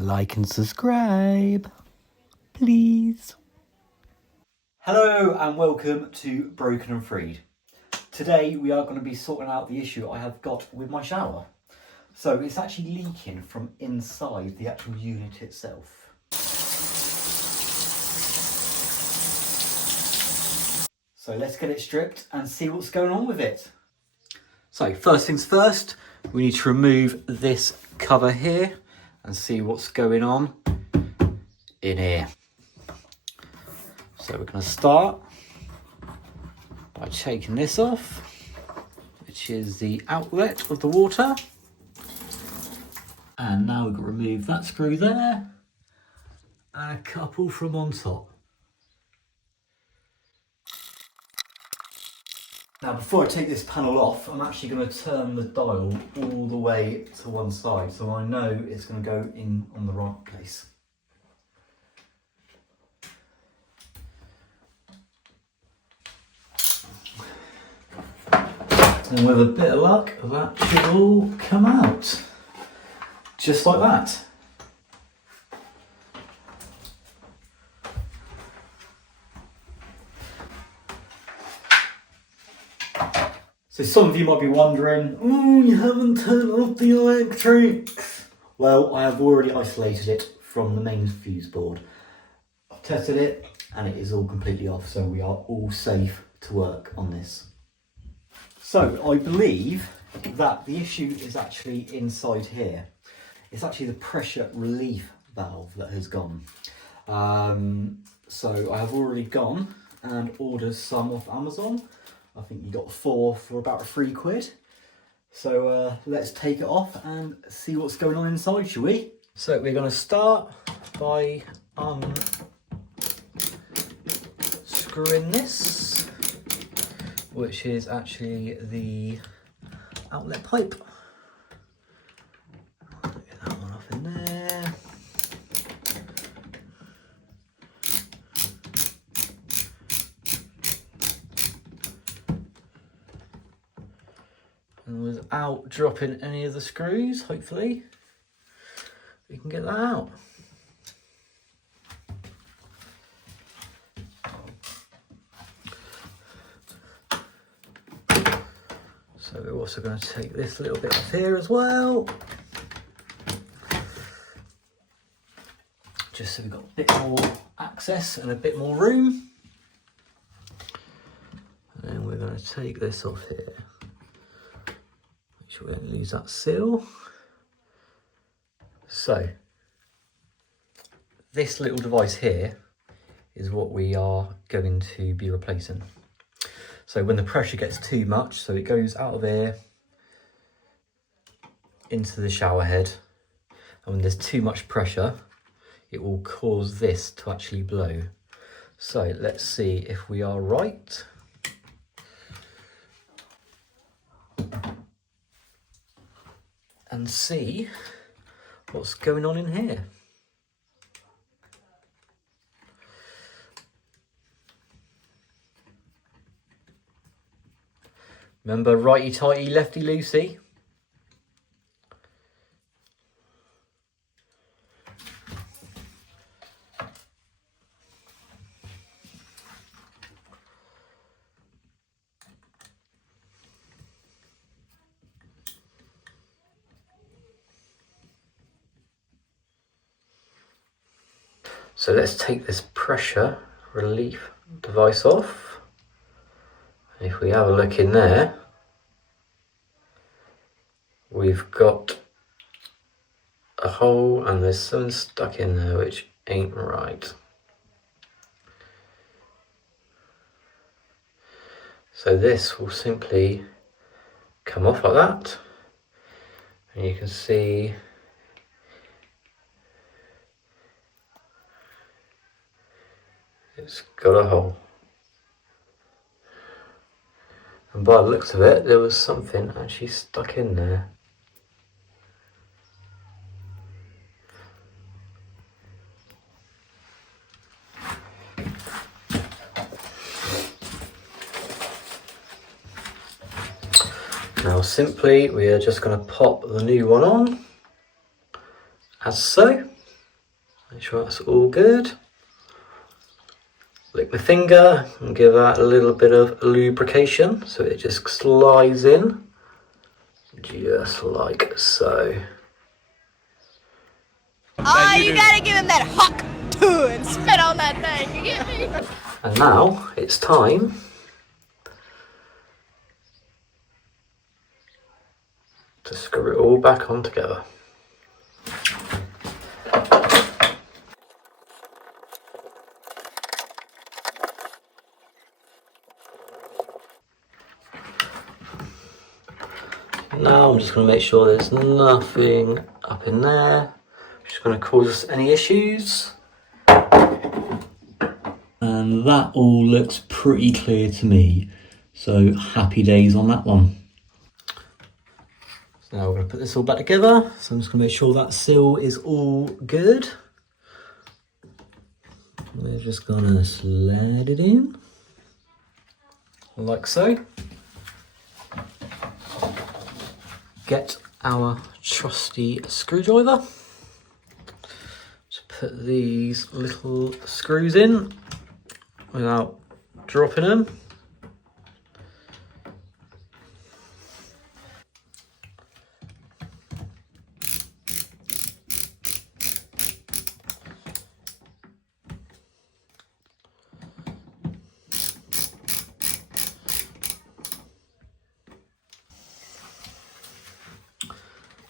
like and subscribe, please. Hello and welcome to Broken and Freed. Today we are going to be sorting out the issue I have got with my shower. So it's actually leaking from inside the actual unit itself. So let's get it stripped and see what's going on with it. So first things first, we need to remove this cover here and see what's going on in here. So we're going to start by taking this off, which is the outlet of the water. And now we've got to remove that screw there and a couple from on top. Now before I take this panel off, I'm actually going to turn the dial all the way to one side so I know it's going to go in on the right place. And with a bit of luck, that should all come out. Just like that. So some of you might be wondering, oh, you haven't turned off the electrics. Well, I have already isolated it from the main fuse board. I've tested it and it is all completely off, so we are all safe to work on this. So I believe that the issue is actually inside here. It's actually the pressure relief valve that has gone. So I have already gone and ordered some off Amazon. I think you got 4 for about £3. So let's take it off and see what's going on inside, shall we? So we're going to start by unscrewing this, which is actually the outlet pipe. Get that one off in there. And without dropping any of the screws, hopefully, we can get that out. So we're also going to take this little bit off here as well. Just so we've got a bit more access and a bit more room. And then we're going to take this off here. Make sure we don't lose that seal. So this little device here is what we are going to be replacing. So when the pressure gets too much, so it goes out of here into the shower head, and when there's too much pressure, it will cause this to actually blow. So let's see if we are right. And see what's going on in here. Remember, righty tighty, lefty loosey. So let's take this pressure relief device off. And if we have a look in there, we've got a hole and there's something stuck in there which ain't right. So this will simply come off like that, and you can see it's got a hole. And by the looks of it, there was something actually stuck in there. Now simply we are just going to pop the new one on, as so. Make sure that's all good. Lick my finger and give that a little bit of lubrication so it just slides in, just like so. Oh, you gotta give him that hawk too and spit on that thing, you get me? And now it's time to screw it all back on together. Now I'm just going to make sure there's nothing up in there, which is going to cause us any issues. And that all looks pretty clear to me, so happy days on that one. So now we're going to put this all back together, so I'm just going to make sure that seal is all good. We're just going to slide it in, like so. Get our trusty screwdriver to put these little screws in without dropping them.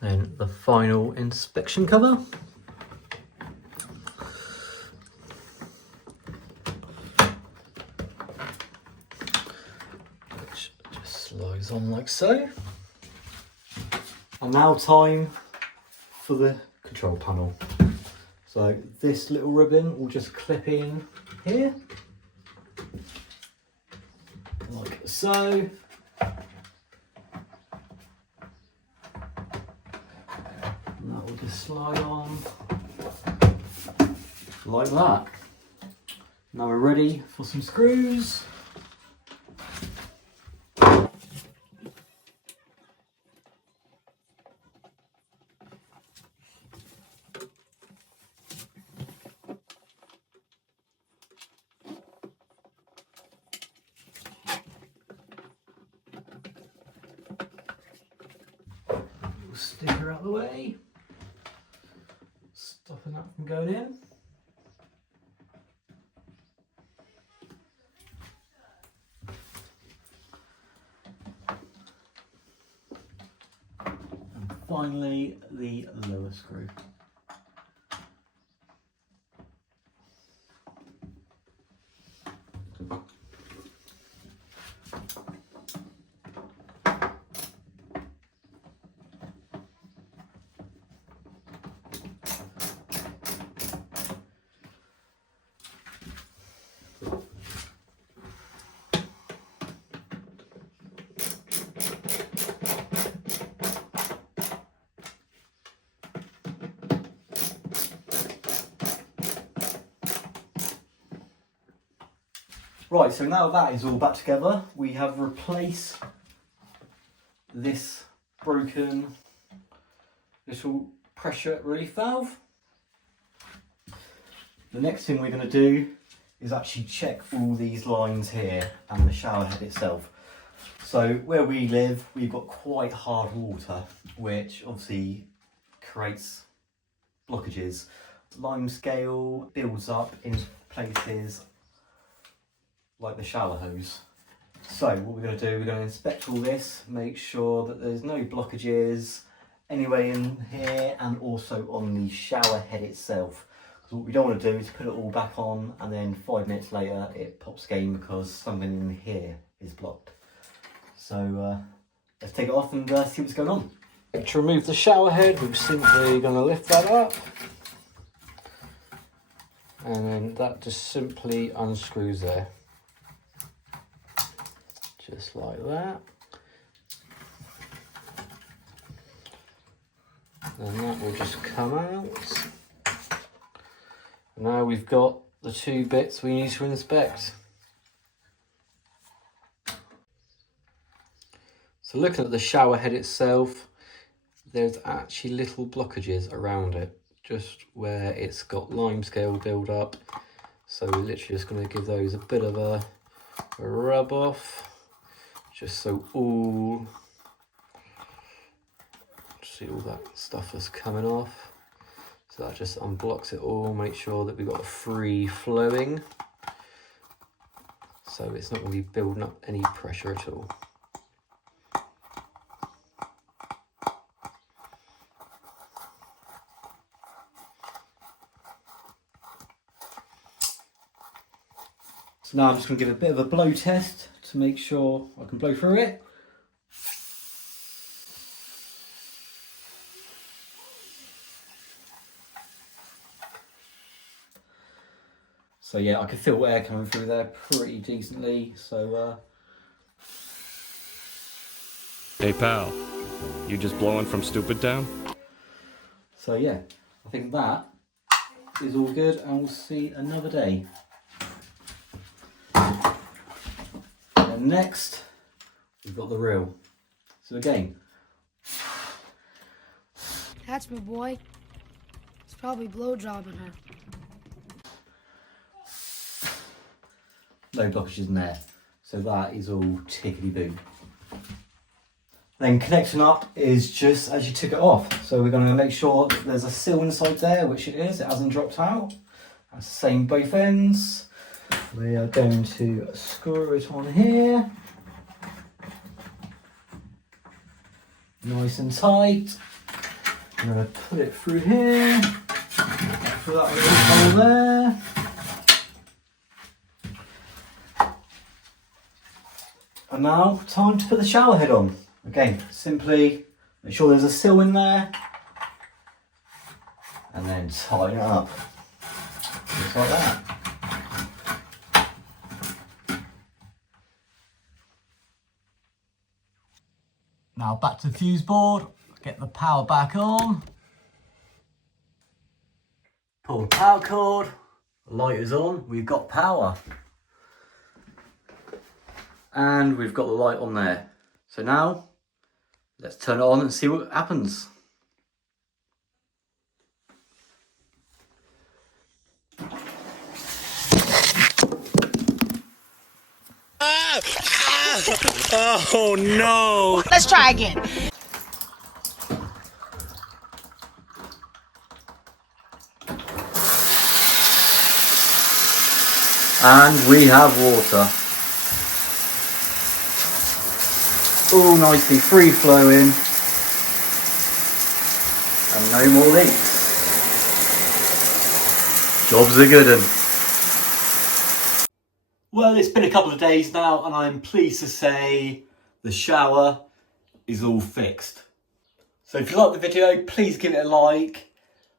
Then the final inspection cover. Which just slides on like so. And now time for the control panel. So this little ribbon will just clip in here, like so. And that will just slide on like that. Now we're ready for some screws. Sticker out of the way, stopping that from going in. And finally, the lower screw. Right, so now that is all back together, we have replaced this broken little pressure relief valve. The next thing we're going to do is actually check all these lines here and the shower head itself. So where we live, we've got quite hard water, which obviously creates blockages. Lime scale builds up in places like the shower hose. So what we're going to do, we're going to inspect all this, make sure that there's no blockages anywhere in here and also on the shower head itself. Because what we don't want to do is put it all back on and then 5 minutes later it pops game because something in here is blocked. So let's take it off and see what's going on. To remove the shower head, we're simply going to lift that up. And then that just simply unscrews there. Just like that. And that will just come out. Now we've got the two bits we need to inspect. So looking at the shower head itself, there's actually little blockages around it. just where it's got limescale build up. So we're literally just going to give those a bit of a rub off, just so see all that stuff that's coming off. So that just unblocks it all, make sure that we've got a free flowing. So it's not going to be building up any pressure at all. So now I'm just going to give a bit of a blow test to make sure I can blow through it. So yeah, I can feel air coming through there pretty decently, so Hey pal, you just blowing from Stupid Town? So yeah, I think that is all good, and we'll see another day. And next, we've got the reel. So again, That's my boy. He's probably blow jobbing her. no blockages in there. So that is all tickety-boo. Then connecting up is just as you took it off. So we're going to make sure that there's a seal inside there, which it is. It hasn't dropped out. That's the same both ends. We are going to screw it on here. Nice and tight. I'm going to put it through here. Through that little hole there. And now, time to put the shower head on. Again, simply make sure there's a seal in there and then tighten it up. Just like that. Now back to the fuse board, get the power back on. Pull the power cord, the light is on, we've got power. And we've got the light on there. So now, let's turn it on and see what happens. Oh no! Let's try again. And we have water. All nicely free flowing. And no more leaks. Job's a good one. Well, it's been a couple of days now and I'm pleased to say the shower is all fixed. So if you like the video, please give it a like,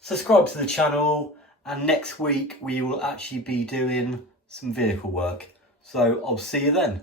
subscribe to the channel, and next week we will actually be doing some vehicle work. So I'll see you then.